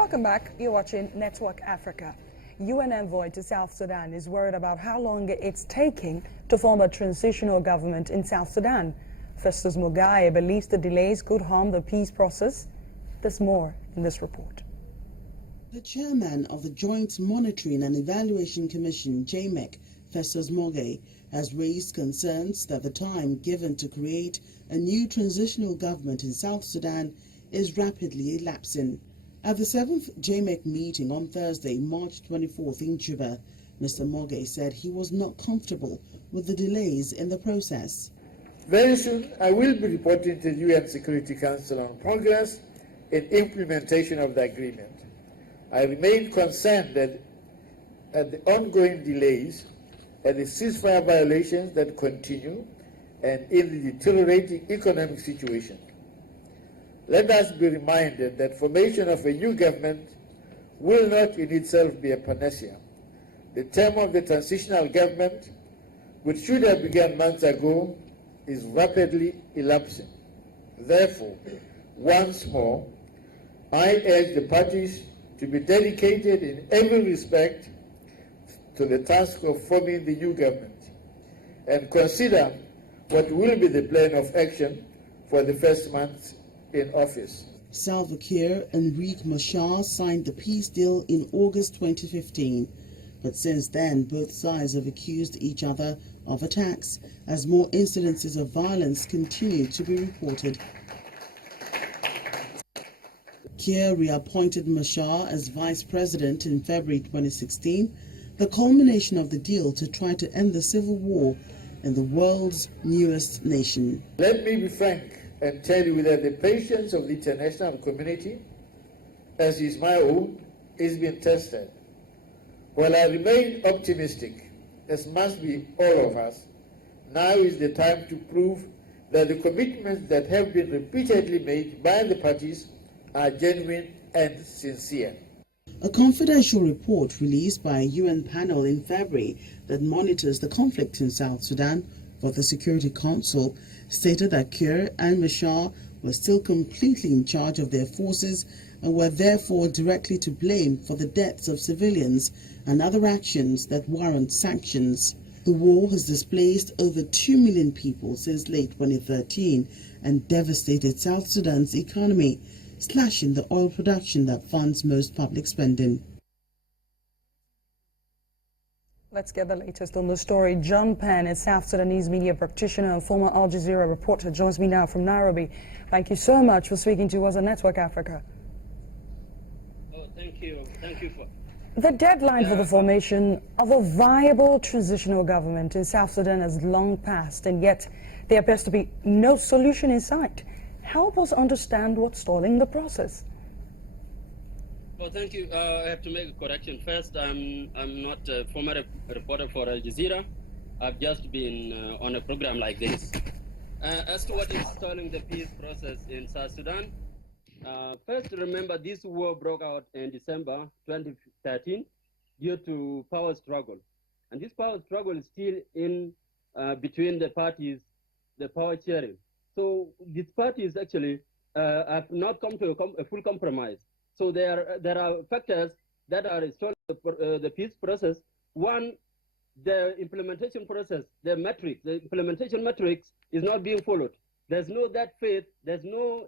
Welcome back. You're watching Network Africa. UN envoy to South Sudan is worried about how long it's taking to form a transitional government in South Sudan. Festus Mogae believes the delays could harm the peace process. There's more in this report. The chairman of the Joint Monitoring and Evaluation Commission, JMEC, Festus Mogae, has raised concerns that the time given to create a new transitional government in South Sudan is rapidly elapsing. At the 7th JMEC meeting on Thursday, March 24th in Juba, Mr. Mogae said he was not comfortable with the delays in the process. Very soon, I will be reporting to the UN Security Council on progress in implementation of the agreement. I remain concerned that at the ongoing delays and the ceasefire violations that continue and in the deteriorating economic situation. Let us be reminded that formation of a new government will not in itself be a panacea. The term of the transitional government, which should have begun months ago, is rapidly elapsing. Therefore, once more, I urge the parties to be dedicated in every respect to the task of forming the new government and consider what will be the plan of action for the first months in office. Salva Kiir and Riek Machar signed the peace deal in August 2015, but since then both sides have accused each other of attacks as more incidences of violence continue to be reported. Kiir reappointed Machar as vice president in February 2016, the culmination of the deal to try to end the civil war in the world's newest nation. Let me be frank and tell you that the patience of the international community, as is my own, is being tested. While I remain optimistic, as must be all of us, now is the time to prove that the commitments that have been repeatedly made by the parties are genuine and sincere. A confidential report released by a UN panel in February that monitors the conflict in South Sudan for the Security Council stated that Kiir and Machar were still completely in charge of their forces and were therefore directly to blame for the deaths of civilians and other actions that warrant sanctions. The war has displaced over 2 million people since late 2013 and devastated South Sudan's economy, slashing the oil production that funds most public spending. Let's get the latest on the story. John Penn, a South Sudanese media practitioner and former Al Jazeera reporter, joins me now from Nairobi. Thank you so much for speaking to us on Network Africa. Oh, thank you. Thank you for... The deadline for the formation of a viable transitional government in South Sudan has long passed, and yet there appears to be no solution in sight. Help us understand what's stalling the process. Well, thank you. I have to make a correction first. I'm not a former reporter for Al Jazeera. I've just been on a program like this. As to what is stalling the peace process in South Sudan, first remember this war broke out in December 2013 due to power struggle. And this power struggle is still in between the parties, the power sharing. So these parties actually have not come to a full compromise. So there are factors that are stalling the peace process. One, the implementation process, the implementation metrics is not being followed. There's no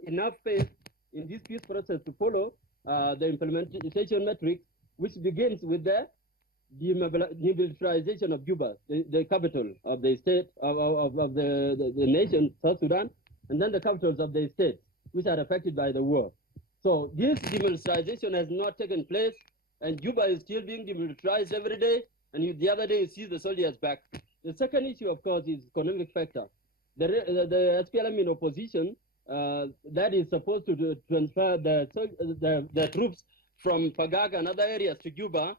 enough faith in this peace process to follow the implementation metrics, which begins with the demilitarization of Juba, the capital of the state, of the nation, South Sudan, and then the capitals of the state, which are affected by the war. So this demilitarization has not taken place, and Juba is still being demilitarized every day, and the other day you see the soldiers back. The second issue, of course, is economic factor. The SPLM in opposition, that is supposed to transfer the troops from Pagag and other areas to Juba,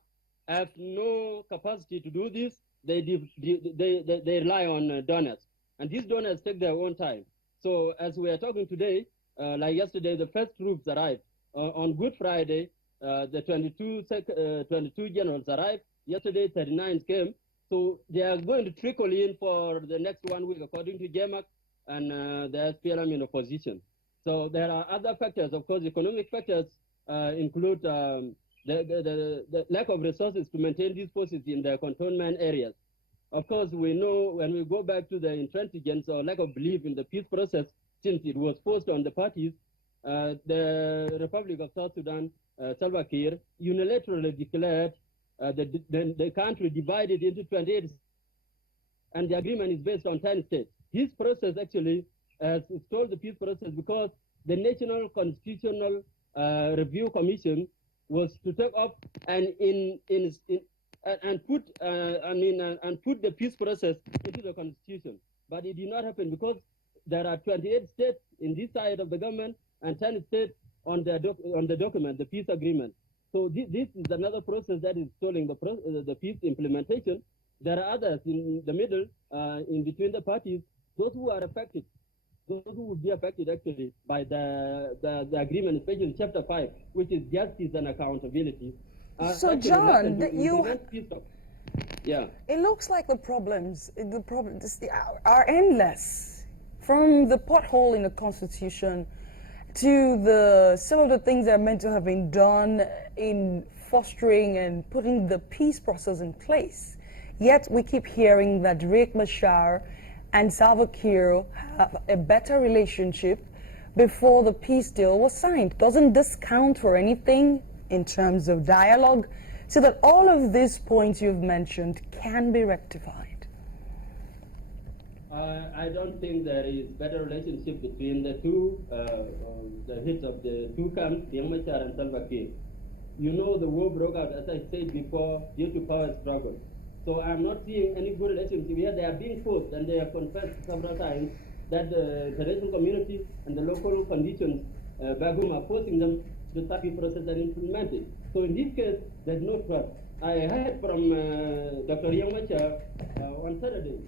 have no capacity to do this. They rely on donors, and these donors take their own time. So as we are talking today, like yesterday, the first troops arrived. On Good Friday, the 22 generals arrived. Yesterday, 39 came. So they are going to trickle in for the next 1 week, according to JMAC and the SPLM in opposition. So there are other factors, of course, economic factors include the lack of resources to maintain these forces in the cantonment areas. Of course, we know when we go back to the intransigence or lack of belief in the peace process, since it was forced on the parties, the Republic of South Sudan, Salva Kiir, unilaterally declared the country divided into 28, and the agreement is based on 10 states. This process actually stalled the peace process because the National Constitutional Review Commission was to take up and put the peace process into the constitution, but it did not happen because there are 28 states in this side of the government and 10 states on the document, the peace agreement. So this is another process that is stalling the peace implementation. There are others in the middle, in between the parties, those who are affected, those who will be affected actually by the agreement, especially Chapter 5, which is justice and accountability. So John, yeah. It looks like the problems are endless, from the pothole in the Constitution to some of the things that are meant to have been done in fostering and putting the peace process in place. Yet we keep hearing that Riek Machar and Salva Kiir have a better relationship before the peace deal was signed. Doesn't this count for anything in terms of dialogue, so that all of these points you've mentioned can be rectified? I don't think there is better relationship between the two, the heads of the two camps, Riek Machar and Salva Kiir. You know, the war broke out, as I said before, due to power struggle. So I'm not seeing any good relationship here. They are being forced, and they have confessed several times that the international community and the local conditions back home are forcing them to start the process and implement it. So in this case, there's no trust. I heard from Dr. Riek Machar on Saturday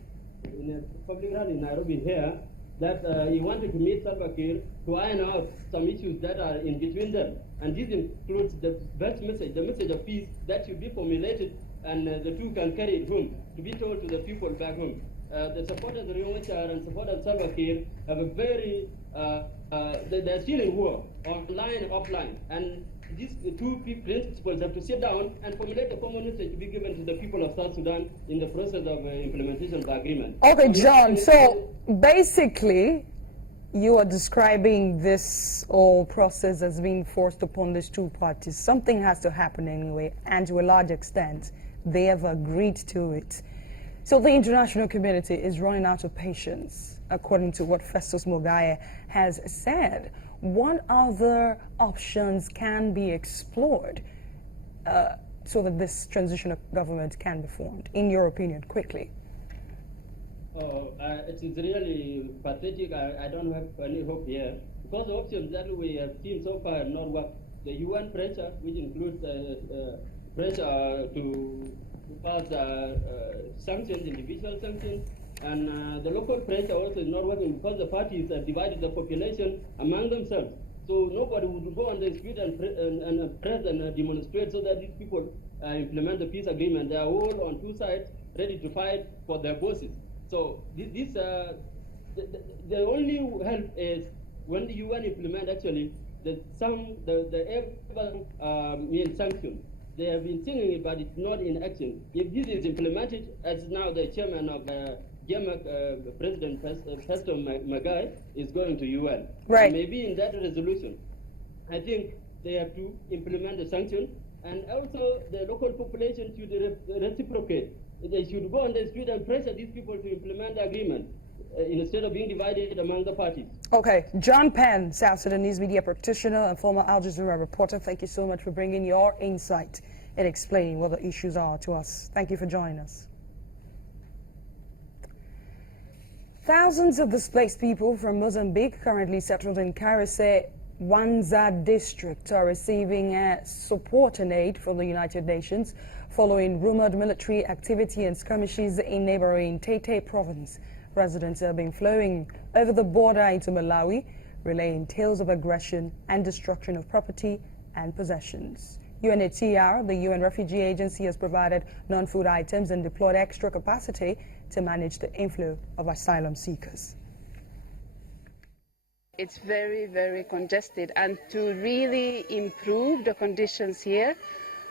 in a public rally in Nairobi here that he wanted to meet Salva Kiir to iron out some issues that are in between them. And this includes the best message, the message of peace that should be formulated, and the two can carry it home, to be told to the people back home. The supporters of Riek Machar and supporters of Salva Kiir have a very, they're still in war, online and offline. And these two principles have to sit down and formulate a common message to be given to the people of South Sudan in the process of implementation of the agreement. Okay, John, so basically, you are describing this whole process as being forced upon these two parties. Something has to happen anyway, and to a large extent, they have agreed to it. So the international community is running out of patience, according to what Festus Mogae has said. What other options can be explored so that this transitional government can be formed, in your opinion, quickly? It is really pathetic. I don't have any hope here, because the options that we have seen so far have not worked. The UN pressure, which includes pressure to pass sanctions, individual sanctions, and the local pressure also is not working because the parties have divided the population among themselves. So nobody would go on the street and press and demonstrate so that these people implement the peace agreement. They are all on two sides, ready to fight for their bosses. So the only help is when the UN implement actually the sanctions. They have been singing it, but it's not in action. If this is implemented, as now the chairman of GEMAC, President Festus Mogae, is going to UN. Right. Maybe in that resolution, I think they have to implement the sanction, and also the local population should reciprocate. They should go on the street and pressure these people to implement the agreement instead of being divided among the parties. Okay, John Penn, South Sudanese media practitioner and former Al Jazeera reporter, thank you so much for bringing your insight and explaining what the issues are to us. Thank you for joining us. Thousands of displaced people from Mozambique currently settled in Karise, Wanza district are receiving support and aid from the United Nations following rumored military activity and skirmishes in neighboring Tete province. Residents have been flowing over the border into Malawi, relaying tales of aggression and destruction of property and possessions. UNHCR, the UN Refugee Agency, has provided non-food items and deployed extra capacity to manage the inflow of asylum seekers. It's very, very congested, and to really improve the conditions here,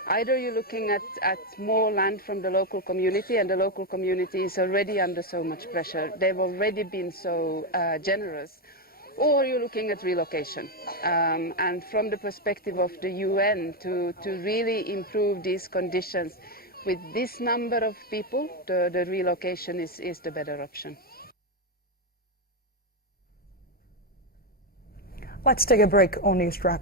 either you're looking at more land from the local community, and the local community is already under so much pressure. They've already been so generous, or you're looking at relocation. And from the perspective of the UN, to really improve these conditions with this number of people, the relocation is the better option. Let's take a break on News Track.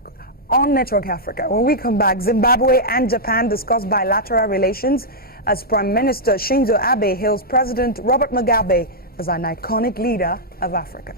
On Network Africa, when we come back, Zimbabwe and Japan discuss bilateral relations as Prime Minister Shinzo Abe hails President Robert Mugabe as an iconic leader of Africa.